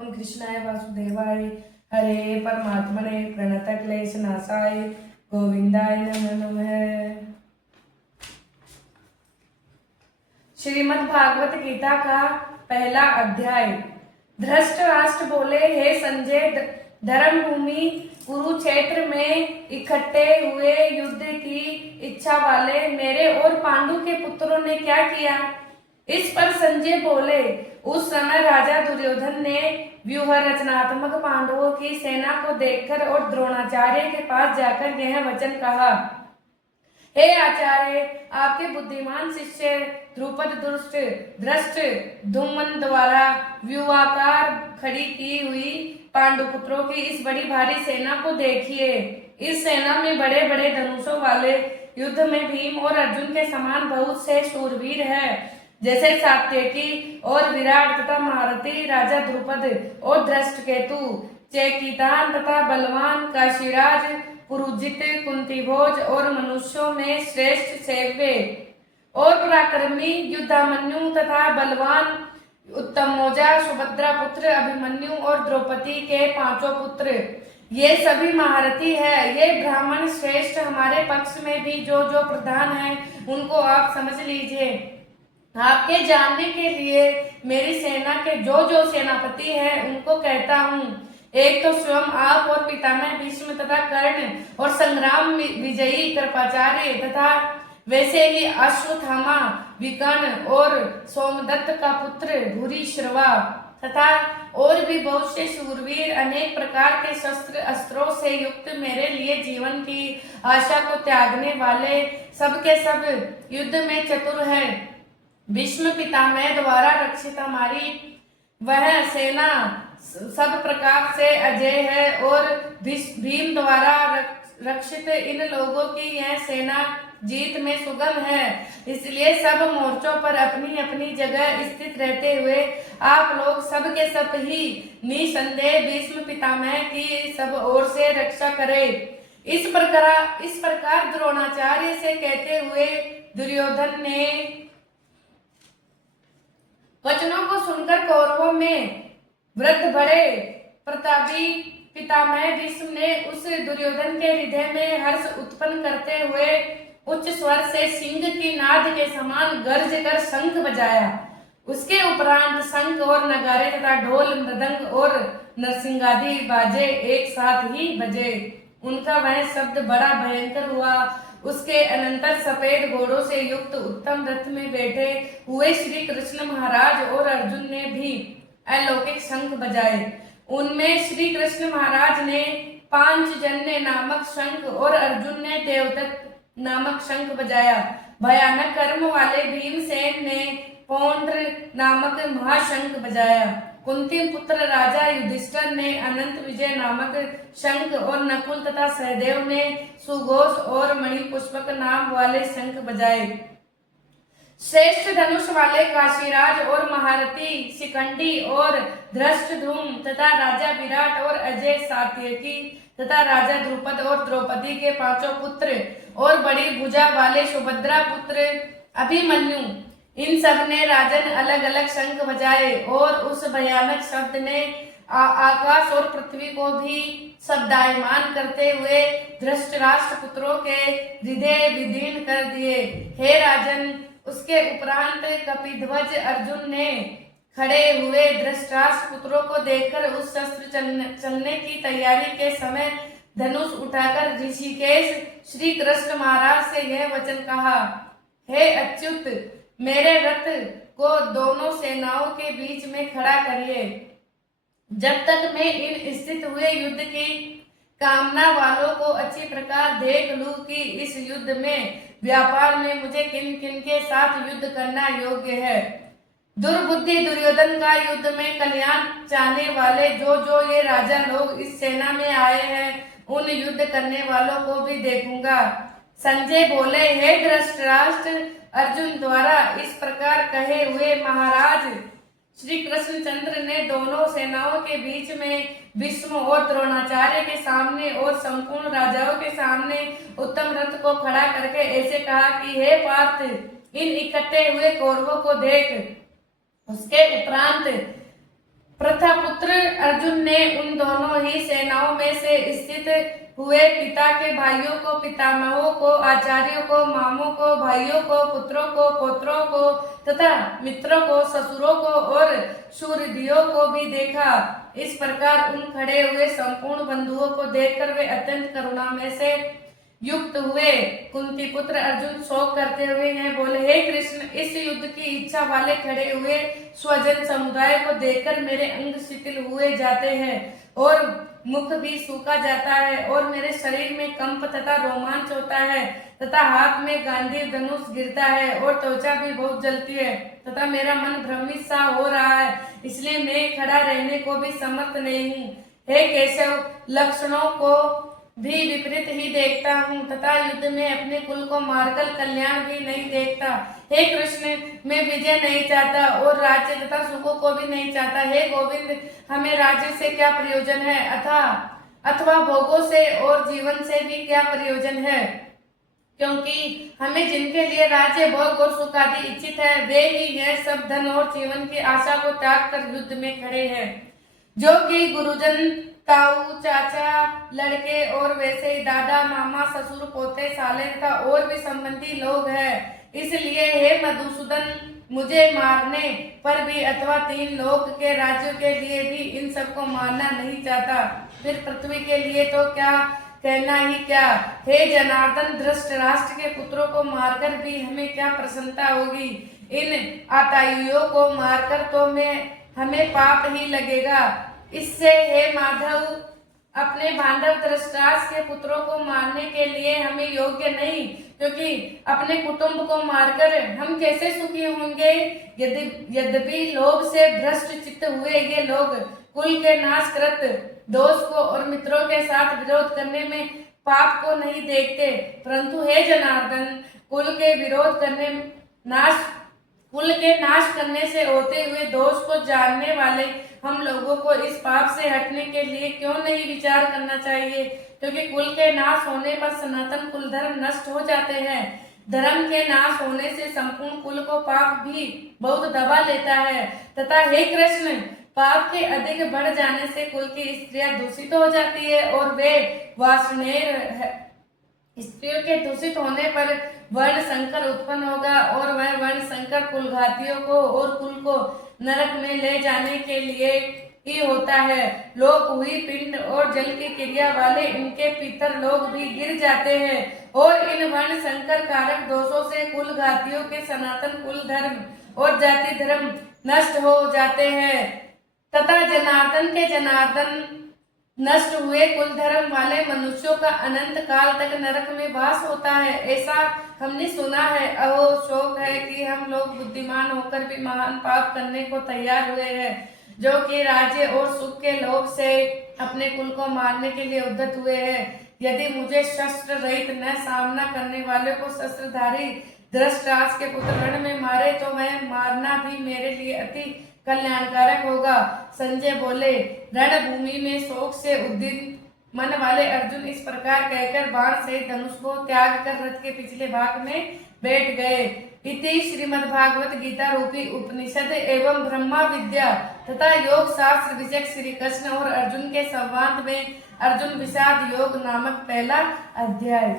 ओम कृष्णाय वासुदेवाय हरे परमात्मने प्रणतक्लेशनाशाय गोविंदाय नमो नमः। श्रीमद् भागवत गीता का पहला अध्याय। धृतराष्ट्र बोले, हे संजय, धर्म भूमि कुरुक्षेत्र में इकट्ठे हुए युद्ध की इच्छा वाले मेरे और पांडु के पुत्रों ने क्या किया? इस पर संजय बोले, उस समय राजा दुर्योधन ने व्यूह रचनात्मक पांडवों की सेना को देखकर और द्रोणाचार्य के पास जाकर यह वचन कहा, हे आचार्य, आपके बुद्धिमान शिष्य द्रुपद दृष्ट धूमन द्वारा व्यूहाकार खड़ी की हुई पांडुपुत्रों की इस बड़ी भारी सेना को देखिए। इस सेना में बड़े बड़े धनुषों वाले युद्ध में भीम और अर्जुन के समान बहुत से शूरवीर हैं, जैसे सात्यकी और विराट तथा महारथी राजा द्रुपद और धृष्टकेतु, चेकितान तथा बलवान काशीराज, पुरुजित, कुंतीभोज और मनुष्यों में श्रेष्ठ सेव्य और पराक्रमी युद्धामन्यु तथा बलवान उत्तमौजा, सुभद्रा पुत्र अभिमन्यु और द्रौपदी के पांचों पुत्र, ये सभी महारथी है। ये ब्राह्मण श्रेष्ठ हमारे पक्ष में भी जो जो प्रधान है उनको आप समझ लीजिए। आपके जानने के लिए मेरी सेना के जो जो सेनापति हैं उनको कहता हूँ। एक तो स्वयं आप और पितामह भीष्म तथा कर्ण और संग्राम विजयी कृपाचार्य तथा वैसे ही अश्वत्थामा, विकर्ण और सोमदत्त का पुत्र भूरिश्रवा तथा और भी बहुत से शूरवीर अनेक प्रकार के शस्त्र अस्त्रों से युक्त मेरे लिए जीवन की आशा को त्यागने वाले सबके सब युद्ध में चतुर है। भीष्म पितामह द्वारा रक्षित हमारी वह सेना सब प्रकार से अजय है और भीम द्वारा रक्षित इन लोगों की यह सेना जीत में सुगम है। इसलिए सब मोर्चों पर अपनी अपनी जगह स्थित रहते हुए आप लोग सब के सब ही निसंदेह भीष्म पितामह की सब ओर से रक्षा करें। इस प्रकार द्रोणाचार्य से कहते हुए दुर्योधन ने वचनों को सुनकर कौरवों में वृद्ध बड़े प्रतापी पितामह भीष्म ने उस दुर्योधन के हृदय में हर्ष उत्पन्न करते हुए उच्च स्वर से सिंह की नाद के समान गर्ज कर शंख बजाया। उसके उपरांत शंख और नगारे तथा ढोल, मृदंग और नरसिंगादि बाजे एक साथ ही बजे। उनका वह शब्द बड़ा भयंकर हुआ। उसके अनंतर सफेद घोड़ों से युक्त उत्तम रथ में बैठे हुए श्री कृष्ण महाराज और अर्जुन ने भी अलौकिक शंख बजाए। उनमें श्री कृष्ण महाराज ने पांचजन्य नामक शंख और अर्जुन ने देवदत्त नामक शंख बजाया। भयानक कर्म वाले भीमसेन ने पौंड्र नामक महाशंख बजाया। कुंती पुत्र राजा युधिष्ठिर ने अनंत विजय नामक शंख और नकुल तथा सहदेव ने सुघोष और मणिपुष्पक नाम वाले शंख बजाए। श्रेष्ठ धनुष वाले काशीराज और महारथी शिखंडी और धृष्टद्युम्न तथा राजा विराट और अजय सात्यकी तथा राजा द्रुपद और द्रौपदी के पांचों पुत्र और बड़ी भुजा वाले सुभद्रा पुत्र अभिमन्यु, इन सब ने राजन अलग अलग शंख बजाए और उस भयानक शब्द ने आकाश और पृथ्वी को भी शब्दायमान करते हुए धृतराष्ट्र पुत्रों के हृदय विदीर्ण कर दिए। हे राजन, उसके उपरांत कपिध्वज अर्जुन ने खड़े हुए धृतराष्ट्र पुत्रों को देखकर उस शस्त्र चलने की तैयारी के समय धनुष उठाकर ऋषिकेश श्री कृष्ण महाराज से यह वचन कहा, हे अच्युत, मेरे रथ को दोनों सेनाओं के बीच में खड़ा करिए। जब तक मैं इन स्थित हुए युद्ध की कामना वालों को अच्छी प्रकार देख लूं कि इस युद्ध में व्यापार में मुझे किन किन के साथ युद्ध करना योग्य है। दुर्बुद्धि दुर्योधन का युद्ध में कल्याण चाहने वाले जो जो ये राजा लोग इस सेना में आए हैं उन युद्ध करने वालों को भी देखूंगा। संजय बोले, हे धृतराष्ट्र, अर्जुन द्वारा इस प्रकार कहे हुए महाराज श्री कृष्णचंद्र ने दोनों सेनाओं के बीच में भीष्म और द्रोणाचार्य के सामने और संपूर्ण राजाओं के सामने उत्तम रथ को खड़ा करके ऐसे कहा कि हे पार्थ, इन इकट्ठे हुए कौरवों को देख। उसके उपरांत प्रथापुत्र अर्जुन ने उन दोनों ही सेनाओं में से स्थित हुए पिता के भाइयों को, पितामहों को, आचार्यों को, मामों को, भाइयों को, पुत्रों को, पौत्रों को तथा मित्रों को, ससुरों को और शूरदियों को भी देखा। इस प्रकार उन खड़े हुए संपूर्ण बंधुओं को देखकर वे अत्यंत करुणा में से युक्त हुए। कुंती पुत्र अर्जुन शोक करते हुए हैं बोले, हे कृष्ण, इस युद्ध की इच्छा वाले खड़े हुए स्वजन समुदाय को देखकर मेरे अंग शिथिल हुए जाते हैं और मुख भी सूखा जाता है और मेरे शरीर में कंप तथा रोमांच होता है तथा हाथ में गांधीव धनुष गिरता है और त्वचा भी बहुत जलती है तथा मेरा मन भ्रमित सा हो रहा है, इसलिए मैं खड़ा रहने को भी समर्थ नहीं हूँ। हे केशव, लक्षणों को भी विपरीत ही देखता हूँ तथा युद्ध में अपने कुल को मारकर कल्याण भी नहीं देखता। हे कृष्ण, मैं विजय नहीं चाहता और राज्य तथा सुखों को भी नहीं चाहता। हे गोविंद, हमें राज्य से क्या प्रयोजन है अथवा भोगों से और जीवन से भी क्या प्रयोजन है, क्योंकि हमें जिनके लिए राज्य, भोग और सुख आदि इच्छित है वे ही यह सब धन और जीवन की आशा को त्याग कर युद्ध में खड़े हैं, जो कि गुरुजन, ताऊ, चाचा, लड़के और वैसे ही दादा, मामा, ससुर, पोते, साले तथा और भी संबंधी लोग हैं। इसलिए हे मधुसूदन, मुझे मारने पर भी अथवा 3 लोक के राज्यों के लिए भी इन सबको मारना नहीं चाहता, फिर पृथ्वी के लिए तो क्या कहना ही क्या। हे जनार्दन, धृतराष्ट्र के पुत्रों को मारकर भी हमें क्या प्रसन्नता होगी, इन आतायुओं को मारकर तो हमें पाप ही लगेगा। इससे हे माधव, अपने बांधव धृतराष्ट्र के पुत्रों को मारने के लिए हमें योग्य नहीं, क्योंकि अपने कुटुंब को मारकर हम कैसे सुखी होंगे। यद्यपि लोभ से भ्रष्ट चित्त हुए ये लोग कुल के नाश करत दोष को और मित्रों के साथ विरोध करने में पाप को नहीं देखते, परंतु हे जनार्दन, कुल के नाश करने से होते हुए दोष को जानने वाले हम लोगों को इस पाप से हटने के लिए क्यों नहीं विचार करना चाहिए, क्योंकि कुल के नाश होने पर सनातन कुल धर्म नष्ट हो जाते हैं। धर्म के नाश होने से संपूर्ण कुल को पाप भी बहुत दबा लेता है तथा हे कृष्ण, पाप के अधिक बढ़ जाने से कुल की स्त्रियां दूषित हो जाती है और वे वासनेर है। स्त्रियों के दूषित होने पर वर्ण संकर उत्पन्न होगा और वह वर्ण संकर कुलघातियों को और कुल को नरक में ले जाने के लिए ही होता है। लोक हुई पिंड और जल की क्रिया वाले इनके पितर लोग भी गिर जाते हैं और इन वर्ण संकर कारक दोषों से कुलघातियों के सनातन कुल धर्म और जाति धर्म नष्ट हो जाते हैं तथा जनार्दन नष्ट हुए कुल धर्म वाले मनुष्यों का अनंत काल तक नरक में वास होता है, ऐसा हमने सुना है। अहो, शोक है कि हम लोग बुद्धिमान होकर भी महान पाप करने को तैयार हुए हैं, जो कि राज्य और सुख के लोभ से अपने कुल को मारने के लिए उद्यत हुए हैं। यदि मुझे शस्त्र रहित न सामना करने वाले को शस्त्रधारी धृतराष्ट्र के पुत्र रण में मारे तो वह मारना भी मेरे लिए अति कल्याणकारक होगा। संजय बोले, रणभूमि में शोक से उद्विग्न मन वाले अर्जुन इस प्रकार कहकर बाण से धनुष को त्याग कर रथ के पिछले भाग में बैठ गए। इति श्रीमद्भागवत गीता रूपी उपनिषद एवं ब्रह्मा विद्या तथा योग शास्त्र विषय श्री कृष्ण और अर्जुन के संवाद में अर्जुन विषाद योग नामक पहला अध्याय।